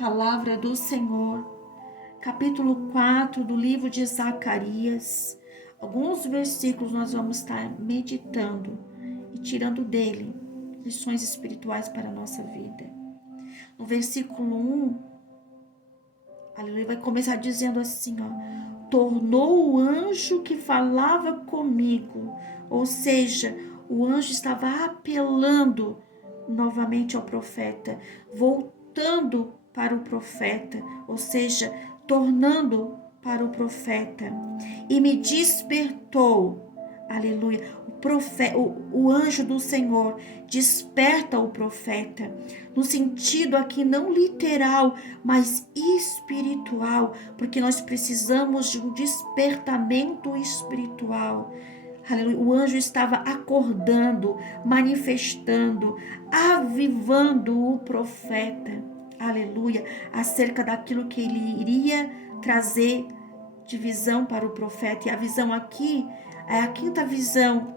palavra do Senhor, capítulo 4 do livro de Zacarias. Alguns versículos nós vamos estar meditando e tirando dele lições espirituais para a nossa vida. No versículo 1, aleluia, vai começar dizendo assim, tornou o anjo que falava comigo, ou seja, o anjo estava apelando novamente ao profeta, voltando para o profeta, ou seja, tornando para o profeta, e me despertou, aleluia, o anjo do Senhor desperta o profeta, no sentido aqui não literal, mas espiritual, porque nós precisamos de um despertamento espiritual. Aleluia. O anjo estava acordando, manifestando, avivando o profeta, aleluia, acerca daquilo que ele iria trazer de visão para o profeta. E a visão aqui é a quinta visão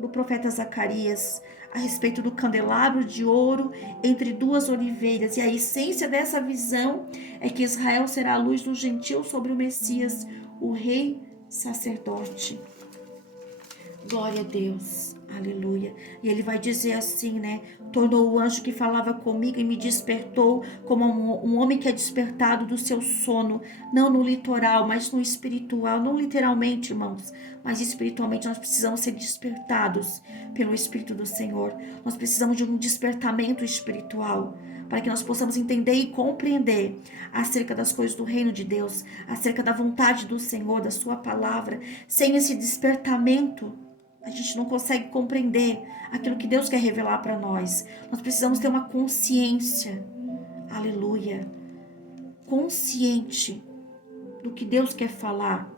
do profeta Zacarias, a respeito do candelabro de ouro entre duas oliveiras. E a essência dessa visão é que Israel será a luz do gentil sobre o Messias, o rei sacerdote. Glória a Deus, aleluia. E ele vai dizer assim, tornou o anjo que falava comigo e me despertou como um homem que é despertado do seu sono, não no literal, mas no espiritual, não literalmente, irmãos, mas espiritualmente. Nós precisamos ser despertados pelo Espírito do Senhor. Nós precisamos de um despertamento espiritual, para que nós possamos entender e compreender acerca das coisas do reino de Deus, acerca da vontade do Senhor, da sua palavra. Sem esse despertamento, a gente não consegue compreender aquilo que Deus quer revelar para nós. Nós precisamos ter uma consciência, aleluia, consciente do que Deus quer falar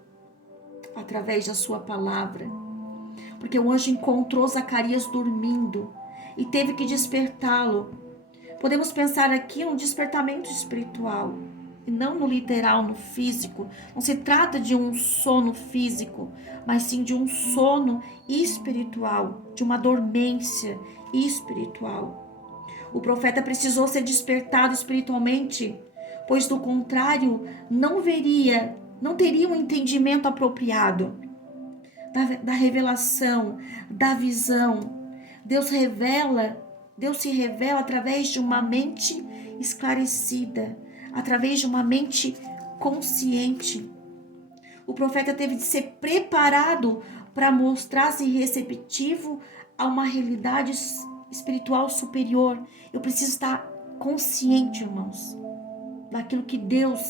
através da sua palavra. Porque o anjo encontrou Zacarias dormindo e teve que despertá-lo. Podemos pensar aqui um despertamento espiritual, e não no literal, no físico. Não se trata de um sono físico, mas sim de um sono espiritual, de uma dormência espiritual. O profeta precisou ser despertado espiritualmente, pois do contrário não teria um entendimento apropriado da revelação, da visão. Deus se revela através de uma mente esclarecida, através de uma mente consciente. O profeta teve de ser preparado para mostrar-se receptivo a uma realidade espiritual superior. Eu preciso estar consciente, irmãos, daquilo que Deus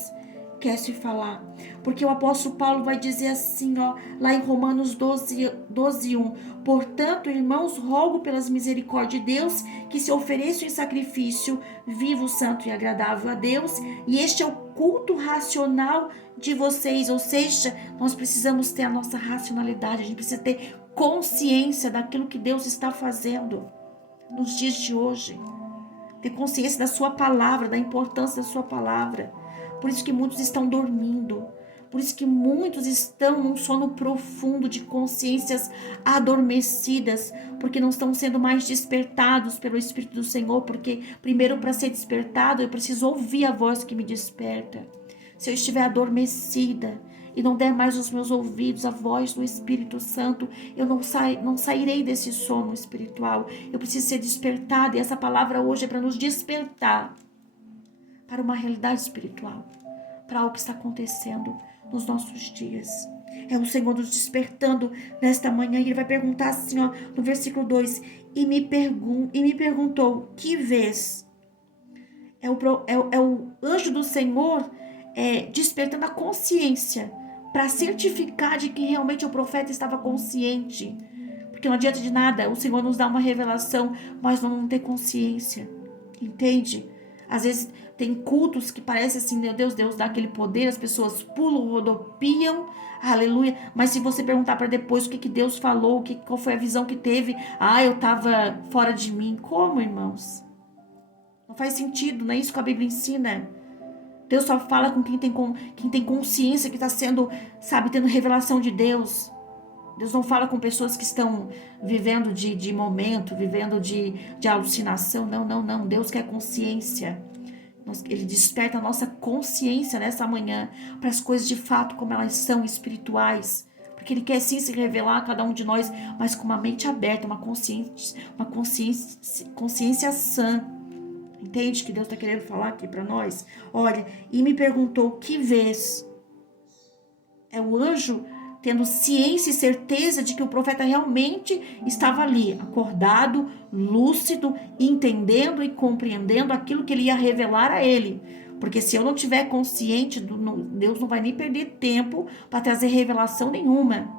quer se falar. Porque o apóstolo Paulo vai dizer assim, lá em Romanos 12:1. Portanto, irmãos, rogo pelas misericórdias de Deus que se ofereçam em sacrifício vivo, santo e agradável a Deus. E este é o culto racional de vocês. Ou seja, nós precisamos ter a nossa racionalidade. A gente precisa ter consciência daquilo que Deus está fazendo nos dias de hoje. Ter consciência da sua palavra, da importância da sua palavra. Por isso que muitos estão dormindo. Por isso que muitos estão num sono profundo de consciências adormecidas, porque não estão sendo mais despertados pelo Espírito do Senhor. Porque primeiro, para ser despertado, eu preciso ouvir a voz que me desperta. Se eu estiver adormecida e não der mais os meus ouvidos a voz do Espírito Santo, eu não sairei desse sono espiritual. Eu preciso ser despertada, e essa palavra hoje é para nos despertar para uma realidade espiritual, para algo que está acontecendo nos nossos dias. É o Senhor nos despertando nesta manhã, e Ele vai perguntar assim, no versículo 2, e me perguntou, que vês? É o anjo do Senhor despertando a consciência, para certificar de que realmente o profeta estava consciente. Porque não adianta de nada o Senhor nos dar uma revelação, mas não ter consciência, entende? Às vezes tem cultos que parece assim, meu Deus dá aquele poder, as pessoas pulam, rodopiam, aleluia. Mas se você perguntar para depois o que Deus falou, qual foi a visão que teve, eu estava fora de mim. Como, irmãos? Não faz sentido, não é isso que a Bíblia ensina. Deus só fala com quem tem consciência, que está sendo, tendo revelação de Deus. Deus não fala com pessoas que estão vivendo de momento, vivendo de alucinação. Não. Deus quer consciência. Ele desperta a nossa consciência nessa manhã para as coisas de fato como elas são espirituais. Porque Ele quer sim se revelar a cada um de nós, mas com uma mente aberta, consciência sã. Entende que Deus está querendo falar aqui para nós? Olha, e me perguntou: que vês? É o anjo tendo ciência e certeza de que o profeta realmente estava ali, acordado, lúcido, entendendo e compreendendo aquilo que ele ia revelar a ele. Porque se eu não tiver consciente, Deus não vai nem perder tempo para trazer revelação nenhuma.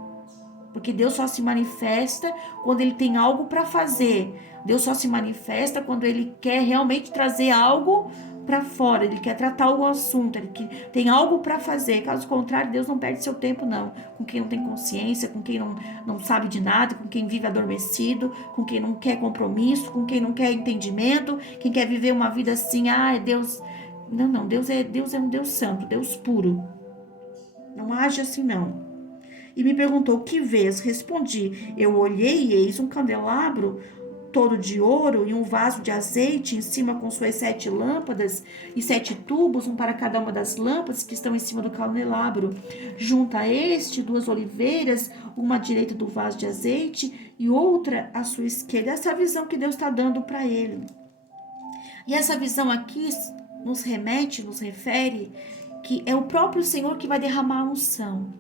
Porque Deus só se manifesta quando Ele tem algo para fazer. Deus só se manifesta quando Ele quer realmente trazer algo para fora. Ele quer tratar algum assunto. Ele tem algo para fazer. Caso contrário, Deus não perde seu tempo, não. Com quem não tem consciência, com quem não sabe de nada, com quem vive adormecido, com quem não quer compromisso, com quem não quer entendimento, quem quer viver uma vida assim, Deus... Não, Deus é um Deus santo, Deus puro. Não age assim, não. E me perguntou: que vês? Respondi: eu olhei e eis um candelabro todo de ouro e um vaso de azeite em cima com suas 7 lâmpadas e 7 tubos, um para cada uma das lâmpadas que estão em cima do candelabro. Junto a este, 2 oliveiras, uma à direita do vaso de azeite e outra à sua esquerda. Essa é a visão que Deus está dando para ele. E essa visão aqui nos refere que é o próprio Senhor que vai derramar a unção.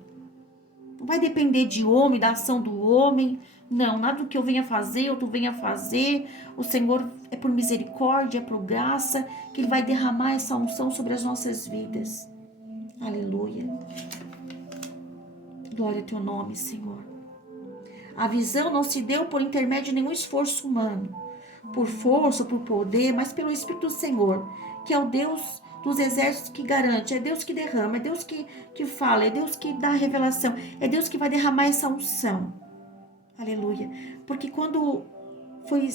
Não vai depender de homem, da ação do homem. Não, nada do que eu venha fazer ou tu venha fazer. O Senhor é por misericórdia, é por graça, que Ele vai derramar essa unção sobre as nossas vidas. Aleluia. Glória ao teu nome, Senhor. A visão não se deu por intermédio de nenhum esforço humano, por força, por poder, mas pelo Espírito do Senhor, que é o Deus dos exércitos que garante, é Deus que derrama, é Deus que fala, é Deus que dá a revelação, é Deus que vai derramar essa unção. Aleluia. Porque quando foi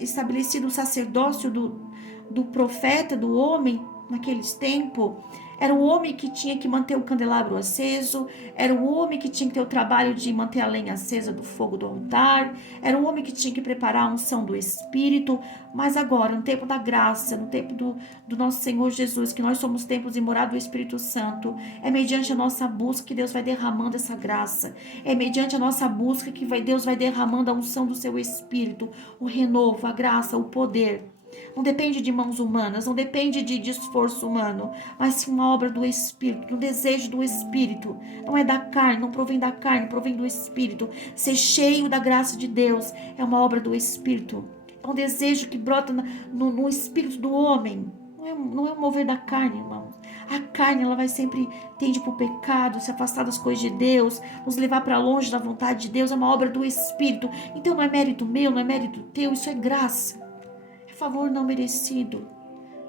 estabelecido o sacerdócio do profeta, do homem, naqueles tempos, era o homem que tinha que manter o candelabro aceso, era o homem que tinha que ter o trabalho de manter a lenha acesa do fogo do altar, era o homem que tinha que preparar a unção do Espírito. Mas agora, no tempo da graça, no tempo do nosso Senhor Jesus, que nós somos templos e morada do Espírito Santo, é mediante a nossa busca que Deus vai derramando essa graça, é mediante a nossa busca que Deus vai derramando a unção do seu Espírito, o renovo, a graça, o poder. Não depende de mãos humanas, não depende de esforço humano, mas sim uma obra do Espírito, um desejo do Espírito. Não é da carne, não provém da carne, provém do Espírito. Ser cheio da graça de Deus é uma obra do Espírito. É um desejo que brota no Espírito do homem. Não é um mover da carne, irmãos. A carne, ela vai sempre tende para o pecado, se afastar das coisas de Deus, nos levar para longe da vontade de Deus. É uma obra do Espírito. Então não é mérito meu, não é mérito teu, isso é graça. Favor não merecido,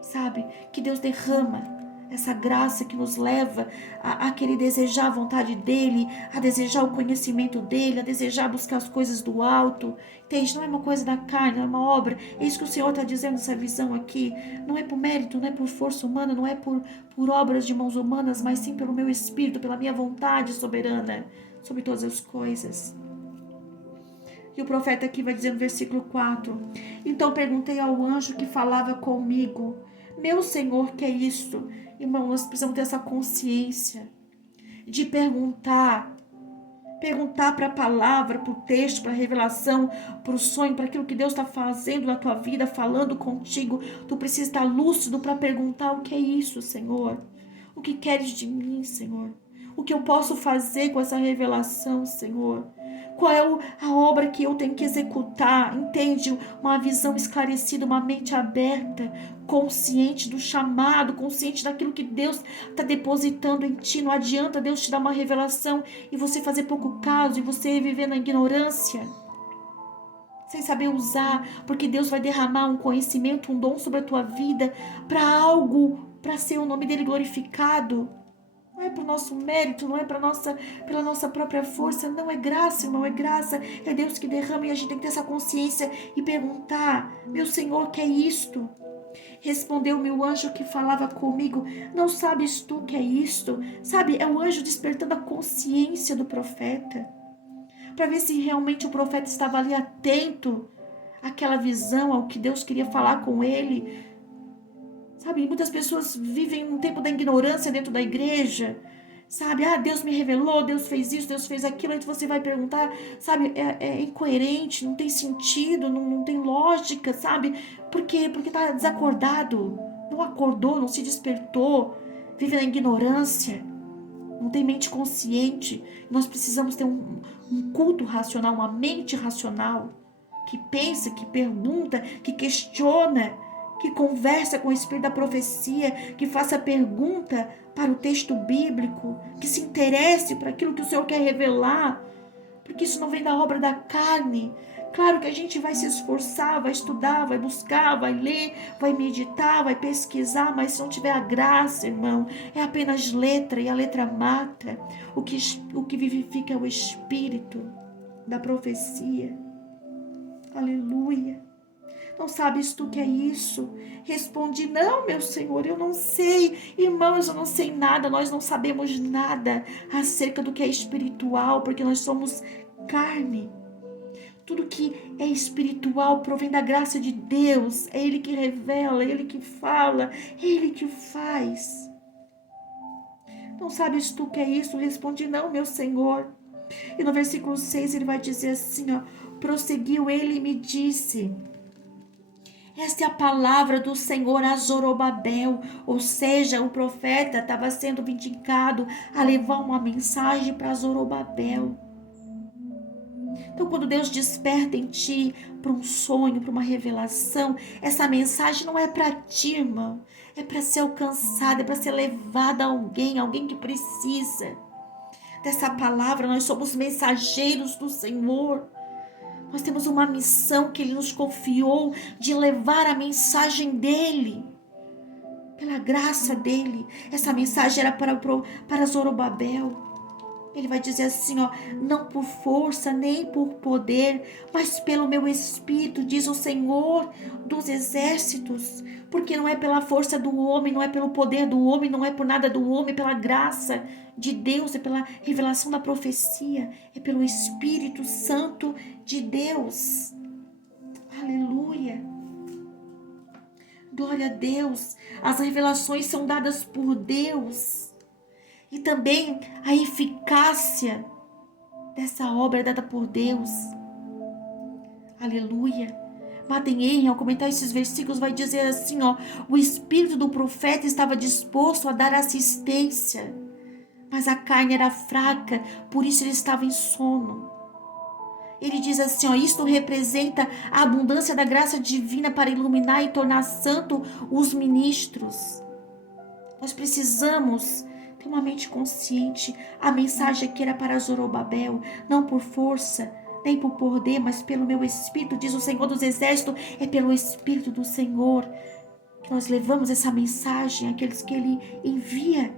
sabe? Que Deus derrama essa graça que nos leva a querer desejar a vontade dEle, a desejar o conhecimento dEle, a desejar buscar as coisas do alto. Entende? Não é uma coisa da carne, não é uma obra. É isso que o Senhor está dizendo nessa visão aqui. Não é por mérito, não é por força humana, não é por obras de mãos humanas, mas sim pelo meu Espírito, pela minha vontade soberana sobre todas as coisas. E o profeta aqui vai dizer no versículo 4: então perguntei ao anjo que falava comigo: meu Senhor, que é isto? Irmão, nós precisamos ter essa consciência de perguntar para a palavra, para o texto, para a revelação, para o sonho, para aquilo que Deus está fazendo na tua vida, falando contigo. Tu precisa estar lúcido para perguntar: o que é isso, Senhor? O que queres de mim, Senhor? O que eu posso fazer com essa revelação, Senhor? Qual é a obra que eu tenho que executar? Entende? Uma visão esclarecida, uma mente aberta, consciente do chamado, consciente daquilo que Deus está depositando em ti. Não adianta Deus te dar uma revelação e você fazer pouco caso, e você viver na ignorância, sem saber usar, porque Deus vai derramar um conhecimento, um dom sobre a tua vida, para algo, para ser o nome dele glorificado. Não é por nosso mérito, não é pela nossa própria força, não é graça, irmão, é graça. É Deus que derrama e a gente tem que ter essa consciência e perguntar: meu Senhor, que é isto? Respondeu-me o anjo que falava comigo: não sabes tu que é isto? Sabe, é o anjo despertando a consciência do profeta, para ver se realmente o profeta estava ali atento àquela visão, ao que Deus queria falar com ele. Sabe, muitas pessoas vivem um tempo da ignorância dentro da igreja. Sabe, Deus me revelou, Deus fez isso, Deus fez aquilo. Aí você vai perguntar, sabe, é incoerente, não tem sentido, não tem lógica, sabe? Por quê? Porque tá desacordado, não acordou, não se despertou, vive na ignorância, não tem mente consciente. Nós precisamos ter um culto racional, uma mente racional, que pensa, que pergunta, que questiona, que conversa com o Espírito da profecia, que faça pergunta para o texto bíblico, que se interesse por aquilo que o Senhor quer revelar, porque isso não vem da obra da carne. Claro que a gente vai se esforçar, vai estudar, vai buscar, vai ler, vai meditar, vai pesquisar, mas se não tiver a graça, irmão, é apenas letra, e a letra mata. O que vivifica é o Espírito da profecia. Aleluia. Não sabes tu que é isso? Respondi, não, meu Senhor, eu não sei. Irmãos, eu não sei nada, nós não sabemos nada acerca do que é espiritual, porque nós somos carne. Tudo que é espiritual provém da graça de Deus. É Ele que revela, é Ele que fala, é Ele que faz. Não sabes tu que é isso? Respondi, não, meu Senhor. E no versículo 6 ele vai dizer assim, prosseguiu ele e me disse, esta é a palavra do Senhor a Zorobabel, ou seja, o profeta estava sendo vindicado a levar uma mensagem para Zorobabel. Então, quando Deus desperta em ti para um sonho, para uma revelação, essa mensagem não é para ti, irmão, é para ser alcançada, é para ser levada a alguém que precisa dessa palavra. Nós somos mensageiros do Senhor. Nós temos uma missão que Ele nos confiou de levar a mensagem dEle. Pela graça dEle. Essa mensagem era para Zorobabel. Ele vai dizer assim, não por força nem por poder, mas pelo meu Espírito, diz o Senhor dos exércitos. Porque não é pela força do homem, não é pelo poder do homem, não é por nada do homem, é pela graça de Deus, é pela revelação da profecia, é pelo Espírito Santo de Deus. Aleluia. Glória a Deus. As revelações são dadas por Deus. E também a eficácia dessa obra é dada por Deus. Aleluia. Martin Henry, ao comentar esses versículos, vai dizer assim, o espírito do profeta estava disposto a dar assistência, mas a carne era fraca, por isso ele estava em sono. Ele diz assim, isto representa a abundância da graça divina para iluminar e tornar santo os ministros. Nós precisamos ter uma mente consciente. A mensagem aqui era para Zorobabel, não por força, nem por poder, mas pelo meu Espírito, diz o Senhor dos Exércitos. É pelo Espírito do Senhor que nós levamos essa mensagem àqueles que Ele envia.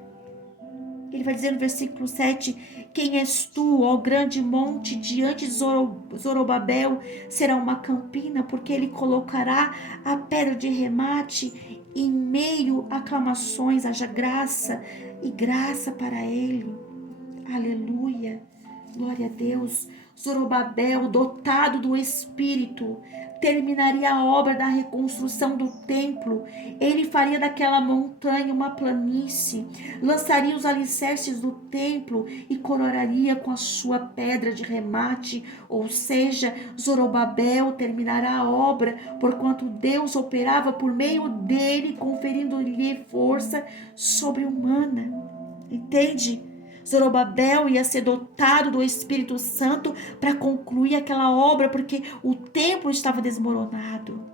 Ele vai dizer no versículo 7, quem és tu, ó grande monte, diante de Zorobabel, será uma campina, porque ele colocará a pedra de remate em meio a aclamações, haja graça e graça para ele. Aleluia, glória a Deus. Zorobabel, dotado do Espírito, terminaria a obra da reconstrução do templo. Ele faria daquela montanha uma planície, lançaria os alicerces do templo e coroaria com a sua pedra de remate, ou seja, Zorobabel terminará a obra, porquanto Deus operava por meio dele, conferindo-lhe força sobre-humana. Entende? Zorobabel ia ser dotado do Espírito Santo para concluir aquela obra, porque o templo estava desmoronado.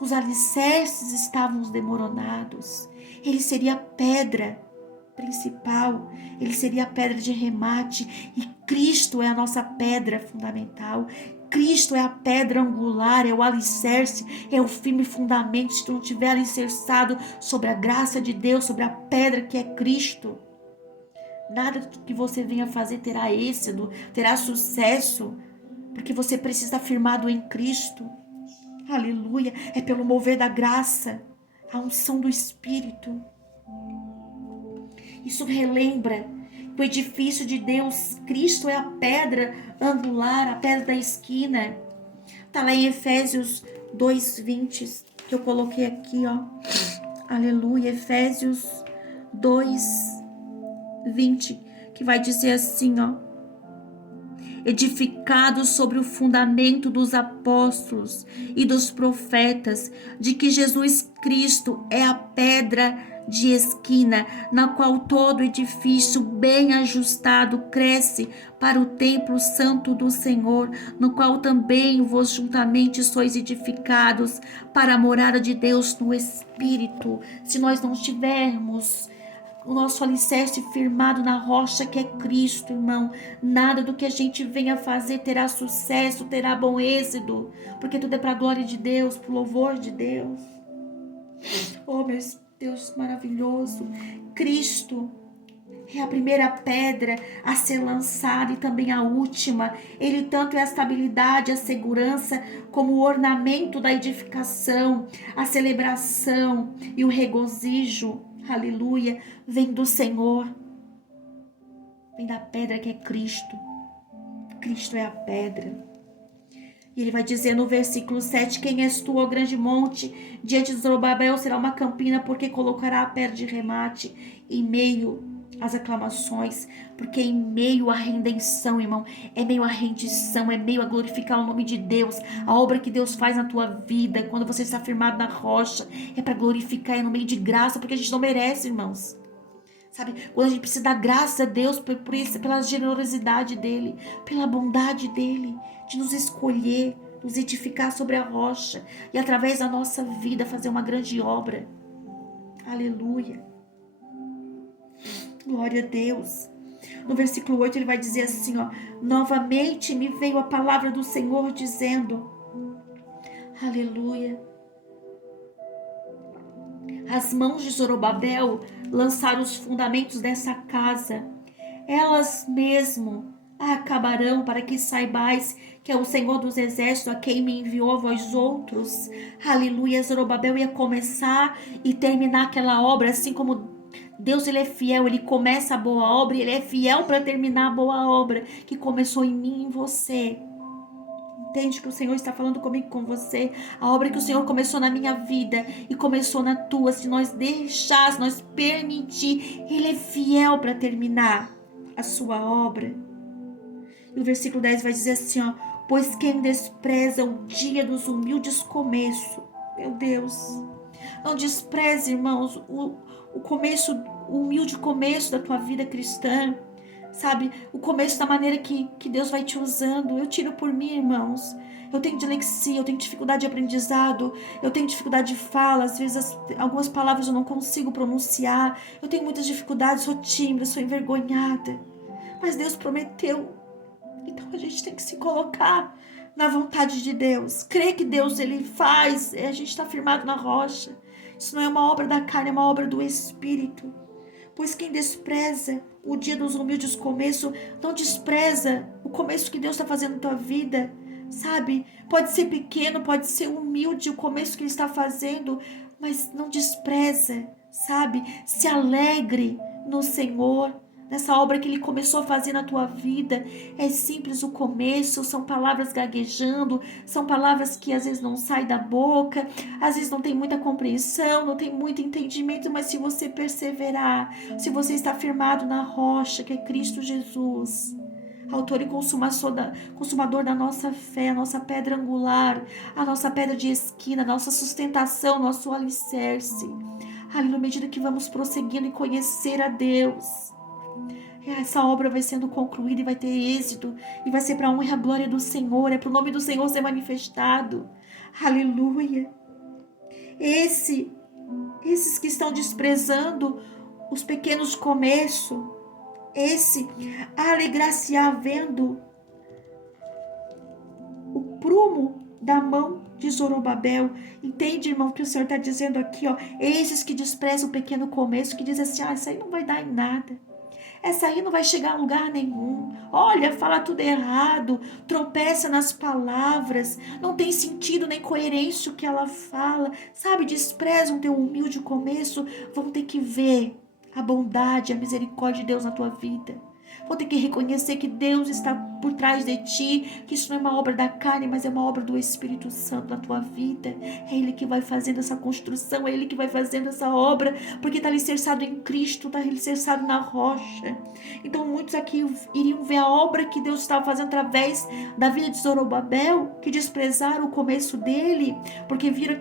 Os alicerces estavam desmoronados. Ele seria a pedra principal, ele seria a pedra de remate, e Cristo é a nossa pedra fundamental. Cristo é a pedra angular, é o alicerce, é o firme fundamento. Se tu não estiver alicerçado sobre a graça de Deus, sobre a pedra que é Cristo, nada que você venha fazer terá êxito, terá sucesso, porque você precisa estar firmado em Cristo. Aleluia, é pelo mover da graça, a unção do Espírito. Isso relembra que o edifício de Deus, Cristo é a pedra angular, a pedra da esquina. Está lá em Efésios 2:20, que eu coloquei aqui, Aleluia. Efésios 2:20, que vai dizer assim, ó: edificados sobre o fundamento dos apóstolos e dos profetas, de que Jesus Cristo é a pedra de esquina, na qual todo edifício bem ajustado cresce para o templo santo do Senhor, no qual também vos juntamente sois edificados para a morada de Deus no Espírito. Se nós não tivermos o nosso alicerce firmado na rocha que é Cristo, irmão, nada do que a gente venha fazer terá sucesso, terá bom êxito, porque tudo é para a glória de Deus, para o louvor de Deus. Oh, meu Deus maravilhoso, Cristo é a primeira pedra a ser lançada e também a última. Ele tanto é a estabilidade, a segurança, como o ornamento da edificação, a celebração e o regozijo. Aleluia, vem do Senhor, vem da pedra que é Cristo. Cristo é a pedra. E ele vai dizer no versículo 7: quem és tu, ó grande monte? Diante de Zorobabel será uma campina, porque colocará a pedra de remate em meio às aclamações, porque em meio à redenção, irmão, é meio à rendição, é meio a glorificar o nome de Deus, a obra que Deus faz na tua vida, quando você está firmado na rocha, é para glorificar, é no meio de graça, porque a gente não merece, irmãos. Sabe, quando a gente precisa dar graça a Deus por isso, pela generosidade dele, pela bondade dele, de nos escolher, nos edificar sobre a rocha e através da nossa vida fazer uma grande obra. Aleluia. Glória a Deus. No versículo 8 ele vai dizer assim, ó: novamente me veio a palavra do Senhor dizendo, aleluia, as mãos de Zorobabel lançaram os fundamentos dessa casa, elas mesmo a acabarão, para que saibais que é o Senhor dos Exércitos a quem me enviou a vós outros. Aleluia. Zorobabel ia começar e terminar aquela obra, assim como Deus, ele é fiel, ele começa a boa obra e ele é fiel para terminar a boa obra que começou em mim e em você. Entende que o Senhor está falando comigo, com você? A obra que o Senhor começou na minha vida e começou na tua, se nós deixar, se nós permitir, ele é fiel para terminar a sua obra. E o versículo 10 vai dizer assim, ó: pois quem despreza o dia dos humildes começo, meu Deus, não despreze, irmãos, o começo, o humilde começo da tua vida cristã, sabe? O começo da maneira que Deus vai te usando. Eu tiro por mim, irmãos. Eu tenho dislexia, eu tenho dificuldade de aprendizado, eu tenho dificuldade de fala, às vezes algumas palavras eu não consigo pronunciar, eu tenho muitas dificuldades, sou tímida, sou envergonhada. Mas Deus prometeu. Então a gente tem que se colocar na vontade de Deus. Crer que Deus, ele faz, a gente está firmado na rocha. Isso não é uma obra da carne, é uma obra do Espírito. Pois quem despreza o dia dos humildes começo, não despreza o começo que Deus está fazendo na tua vida, sabe? Pode ser pequeno, pode ser humilde o começo que Ele está fazendo, mas não despreza, sabe? Se alegre no Senhor, nessa obra que Ele começou a fazer na tua vida. É simples o começo, são palavras gaguejando, são palavras que às vezes não saem da boca, às vezes não tem muita compreensão, não tem muito entendimento, mas se você perseverar, se você está firmado na rocha que é Cristo Jesus, autor e consumador da nossa fé, a nossa pedra angular, a nossa pedra de esquina, a nossa sustentação, nosso alicerce, ali na medida que vamos prosseguindo em conhecer a Deus, essa obra vai sendo concluída e vai ter êxito, e vai ser para a honra e a glória do Senhor, é para o nome do Senhor ser manifestado. Aleluia. Esses que estão desprezando os pequenos começos, alegrar-se-á vendo o prumo da mão de Zorobabel. Entende, irmão, que o Senhor está dizendo aqui, ó? Esses que desprezam o pequeno começo, que dizem assim, isso aí não vai dar em nada. Essa aí não vai chegar a lugar nenhum. Olha, fala tudo errado, tropeça nas palavras, não tem sentido nem coerência o que ela fala, sabe? Desprezam teu humilde começo, vão ter que ver a bondade, a misericórdia de Deus na tua vida. Vou ter que reconhecer que Deus está por trás de ti, que isso não é uma obra da carne, mas é uma obra do Espírito Santo na tua vida. É Ele que vai fazendo essa construção, é Ele que vai fazendo essa obra, porque está alicerçado em Cristo, está alicerçado na rocha. Então muitos aqui iriam ver a obra que Deus estava fazendo através da vida de Zorobabel, que desprezaram o começo dele, porque viram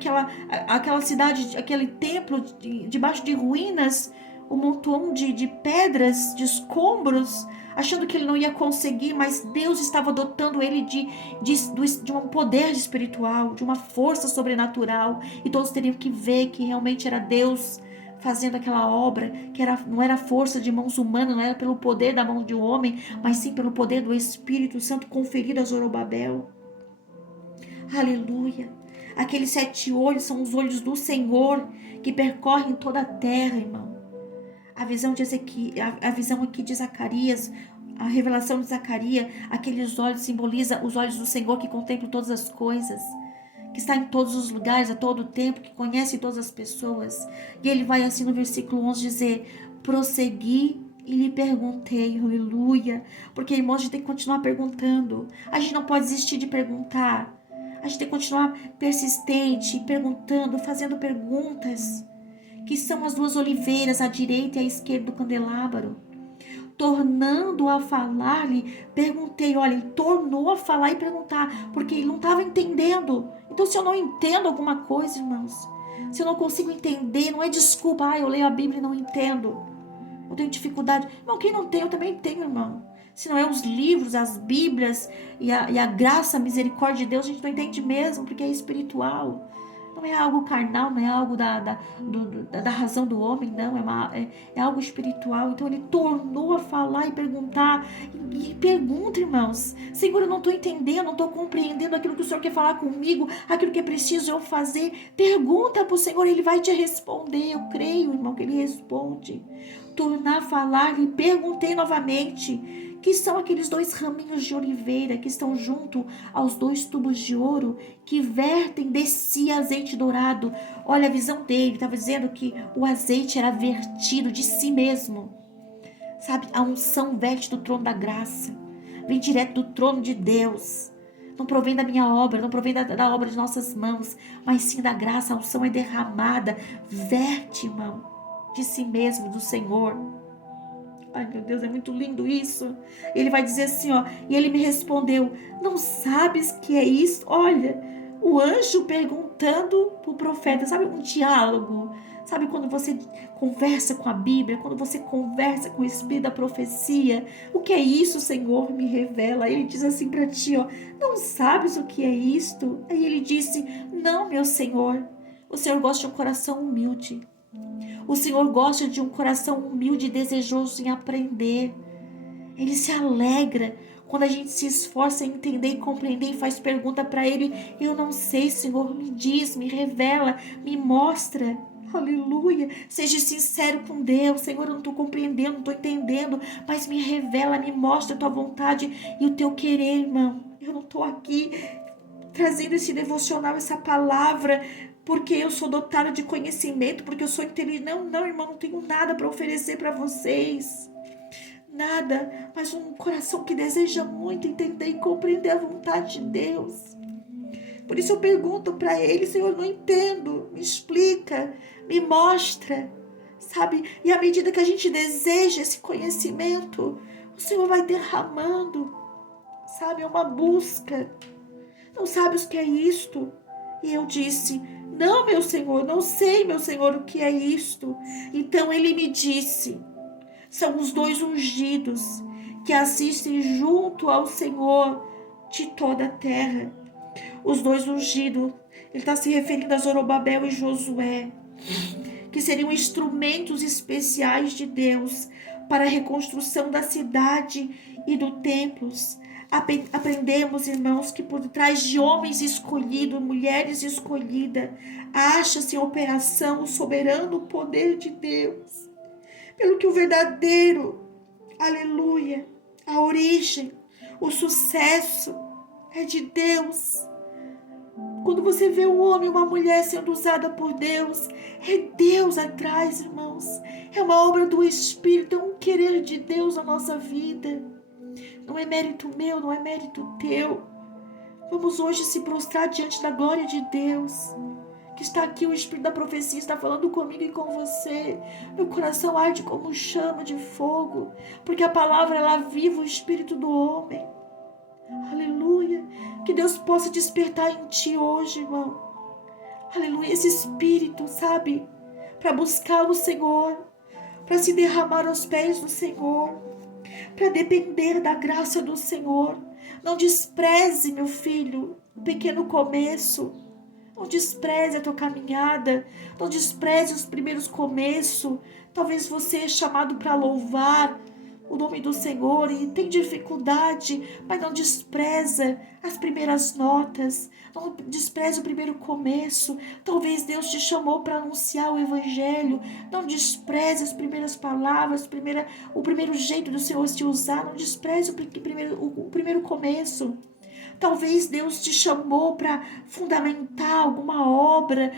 aquela cidade, aquele templo debaixo de ruínas, um montão de pedras, de escombros, achando que ele não ia conseguir, mas Deus estava dotando ele de um poder espiritual, de uma força sobrenatural, e todos teriam que ver que realmente era Deus fazendo aquela obra, que não era força de mãos humanas, não era pelo poder da mão de um homem, mas sim pelo poder do Espírito Santo conferido a Zorobabel. Aleluia! Aqueles 7 olhos são os olhos do Senhor que percorrem toda a terra, irmão. A visão aqui de Zacarias, a revelação de Zacarias, aqueles olhos simboliza os olhos do Senhor que contemplam todas as coisas, que está em todos os lugares, a todo tempo, que conhece todas as pessoas. E ele vai assim no versículo 11 dizer: prossegui e lhe perguntei, aleluia. Porque, irmãos, a gente tem que continuar perguntando. A gente não pode desistir de perguntar. A gente tem que continuar persistente, perguntando, fazendo perguntas, que são as 2 oliveiras, à direita e à esquerda do candelabro. Tornando a falar-lhe, perguntei. Olha, ele tornou a falar e perguntar, porque ele não estava entendendo. Então, se eu não entendo alguma coisa, irmãos, se eu não consigo entender, não é desculpa, eu leio a Bíblia e não entendo, eu tenho dificuldade. Irmão, quem não tem, eu também tenho, irmão. Se não é os livros, as Bíblias e a graça, a misericórdia de Deus, a gente não entende mesmo, porque é espiritual. Não é algo carnal, não é algo da razão do homem, não. É algo espiritual. Então ele tornou a falar e perguntar. E pergunta, irmãos. Senhor, eu não estou entendendo, não estou compreendendo aquilo que o Senhor quer falar comigo, aquilo que é preciso eu fazer. Pergunta para o Senhor, Ele vai te responder. Eu creio, irmão, que Ele responde. Tornar a falar, lhe perguntei novamente, que são aqueles 2 raminhos de oliveira que estão junto aos 2 tubos de ouro que vertem de si azeite dourado. Olha a visão dele, estava dizendo que o azeite era vertido de si mesmo. Sabe, a unção verte do trono da graça, vem direto do trono de Deus. Não provém da minha obra, não provém da obra de nossas mãos, mas sim da graça. A unção é derramada, verte, irmão, de si mesmo, do Senhor. Ai, meu Deus, é muito lindo isso. Ele vai dizer assim, ó, e ele me respondeu: não sabes que é isso? Olha, o anjo perguntando pro profeta, sabe, um diálogo. Sabe quando você conversa com a Bíblia, quando você conversa com o Espírito da profecia? O que é isso, Senhor? Me revela. Ele diz assim para ti, ó, não sabes o que é isto? Aí ele disse: não, meu Senhor. O Senhor gosta de um coração humilde. O Senhor gosta de um coração humilde e desejoso em aprender. Ele se alegra quando a gente se esforça em entender e compreender e faz pergunta para Ele. Eu não sei, Senhor, me diz, me revela, me mostra. Aleluia. Seja sincero com Deus. Senhor, eu não estou compreendendo, não estou entendendo, mas me revela, me mostra a tua vontade e o teu querer, irmão. Eu não estou aqui trazendo esse devocional, essa palavra, porque eu sou dotada de conhecimento, porque eu sou inteligente. Não, irmão, não tenho nada para oferecer para vocês. Nada, mas um coração que deseja muito entender e compreender a vontade de Deus. Por isso eu pergunto para Ele: Senhor, não entendo, me explica, me mostra, sabe? E à medida que a gente deseja esse conhecimento, o Senhor vai derramando, sabe? É uma busca. Não sabes o que é isto? E eu disse: não, meu Senhor, não sei, meu Senhor, o que é isto. Então ele me disse: são os 2 ungidos que assistem junto ao Senhor de toda a terra. Os 2 ungidos, ele está se referindo a Zorobabel e Josué, que seriam instrumentos especiais de Deus para a reconstrução da cidade e do templo. Aprendemos, irmãos, que por trás de homens escolhidos, mulheres escolhidas, acha-se em operação o soberano poder de Deus. Pelo que o verdadeiro, aleluia, a origem, o sucesso é de Deus. Quando você vê um homem e uma mulher sendo usada por Deus, é Deus atrás, irmãos. É uma obra do Espírito, é um querer de Deus na nossa vida. Não é mérito meu, não é mérito teu. Vamos hoje se prostrar diante da glória de Deus. Que está aqui, o Espírito da profecia está falando comigo e com você. Meu coração arde como chama de fogo, porque a palavra, ela viva o espírito do homem. Aleluia. Que Deus possa despertar em ti hoje, irmão. Aleluia. Esse espírito, sabe? Para buscar o Senhor, para se derramar aos pés do Senhor, para depender da graça do Senhor. Não despreze, meu filho, o pequeno começo. Não despreze a tua caminhada. Não despreze os primeiros começos. Talvez você é chamado para louvar o nome do Senhor e tem dificuldade, mas não despreza as primeiras notas. Não despreze o primeiro começo. Talvez Deus te chamou para anunciar o Evangelho. Não despreze as primeiras palavras, o primeiro jeito do Senhor te usar. Não despreze o primeiro começo. Talvez Deus te chamou para fundamentar alguma obra,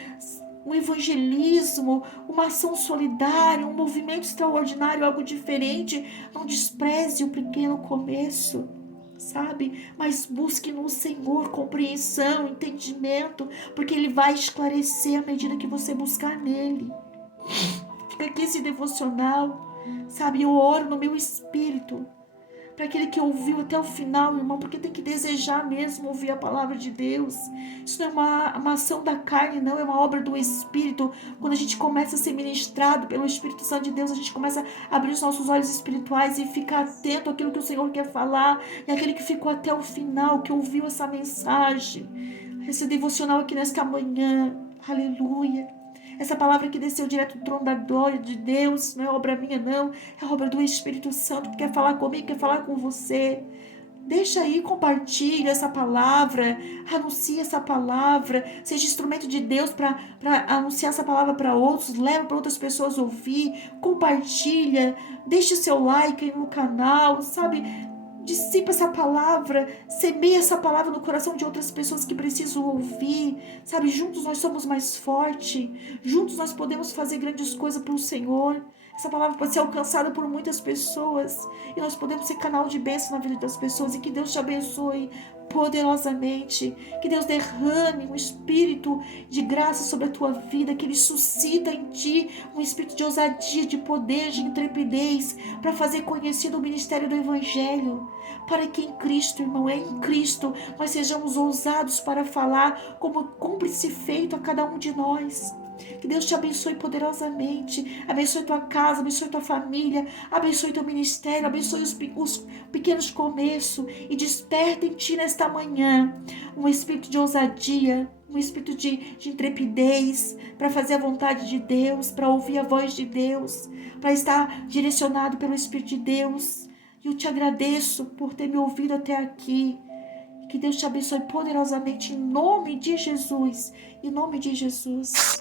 um evangelismo, uma ação solidária, um movimento extraordinário, algo diferente. Não despreze o pequeno começo, sabe? Mas busque no Senhor compreensão, entendimento, porque Ele vai esclarecer à medida que você buscar nele. Fica aqui esse devocional, sabe? Eu oro no meu espírito para aquele que ouviu até o final, irmão, porque tem que desejar mesmo ouvir a palavra de Deus. Isso não é uma ação da carne, não, é uma obra do Espírito. Quando a gente começa a ser ministrado pelo Espírito Santo de Deus, a gente começa a abrir os nossos olhos espirituais e ficar atento àquilo que o Senhor quer falar. E aquele que ficou até o final, que ouviu essa mensagem, esse devocional aqui nesta manhã, aleluia. Essa palavra que desceu direto do trono da glória de Deus, não é obra minha não, é obra do Espírito Santo que quer falar comigo, quer falar com você. Deixa aí, compartilha essa palavra, anuncia essa palavra, seja instrumento de Deus para anunciar essa palavra para outros, leva para outras pessoas ouvir, compartilha, deixa seu like aí no canal, sabe? Dissipa essa palavra, semeia essa palavra no coração de outras pessoas que precisam ouvir, sabe? Juntos nós somos mais fortes, juntos nós podemos fazer grandes coisas para o Senhor. Essa palavra pode ser alcançada por muitas pessoas e nós podemos ser canal de bênção na vida das pessoas. E que Deus te abençoe poderosamente, que Deus derrame um espírito de graça sobre a tua vida, que Ele suscita em ti um espírito de ousadia, de poder, de intrepidez, para fazer conhecido o ministério do Evangelho, para que em Cristo, irmão, em Cristo, nós sejamos ousados para falar como cúmplice feito a cada um de nós. Que Deus te abençoe poderosamente, abençoe tua casa, abençoe tua família, abençoe teu ministério, abençoe os pequenos começos e desperta em ti nesta manhã um espírito de ousadia, um espírito de intrepidez para fazer a vontade de Deus, para ouvir a voz de Deus, para estar direcionado pelo Espírito de Deus. E eu te agradeço por ter me ouvido até aqui. Que Deus te abençoe poderosamente em nome de Jesus. Em nome de Jesus.